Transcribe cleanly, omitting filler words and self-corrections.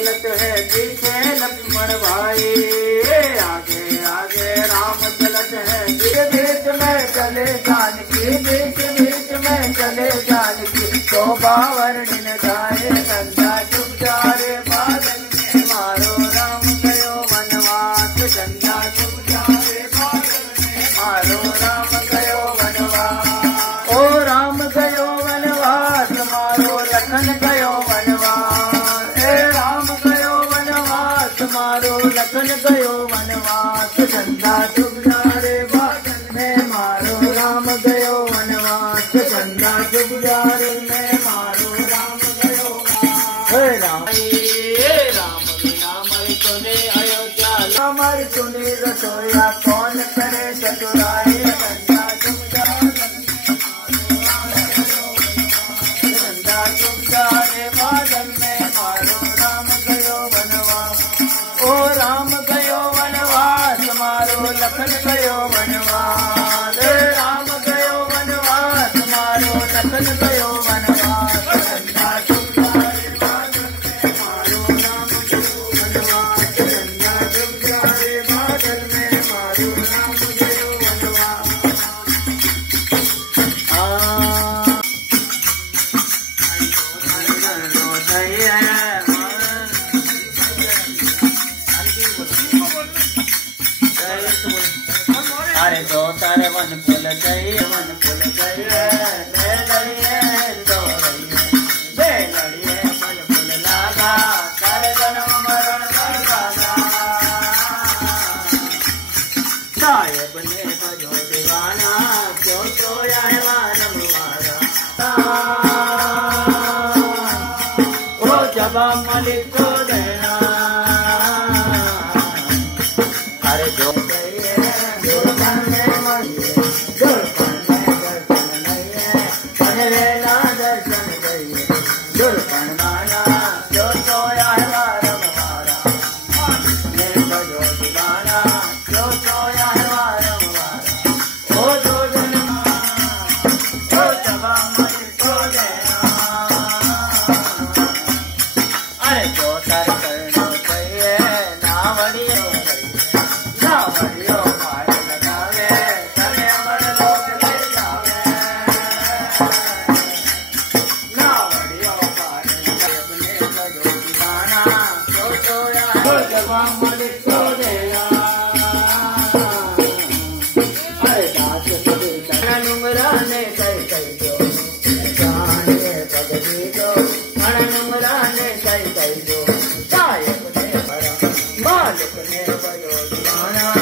चलत है पीछे लक्ष्मण भाई। आगे आगे राम चलत है बीच बीच में चले जानकी, बीच बीच में चले जानकी। तो बावरणी न जाए चंदा चुप जा रे बादल में मारो राम गयो वनवास। चंदा चुप जा रे बादल में मारो राम गयो वनवास। ओ राम गयो वनवास मारो लखन गयो वनवास। ए राम गयो वनवास मारो लखन गयो वनवास। चंदा चुप जा रे बादल में मारो राम गयो वनवास। चंदा चुप जा रे में मारो राम गयो वनवास। राम राम सुने अयोध्या, राम सुने रसोया कौन करे चतुराई। चंदा चुप जा रे बादल में मारो राम गयो वनवास। ओ राम गयो वनवास मारो लखन गयो वनवास। राम गयो वनवास मारो लखन गयो वनवास। चंदा चुप जा रे बादल में मारो राम गयो वनवास। चंदा चुप जा रे बादल में मारो राम गयो वनवास। अरे दो तारे वन फूल चाहिए, वन फूल चाहिए। ले लड़िए दो लड़िए, बे लड़िए फल फूल लागा। कर जन्म मरण बरसागा, साहेब ने बजो दीवाना। क्यों सोया है वारम वारा। ओ जबा मलिक को देना। अरे दो मालिक ने बजो दीवाना।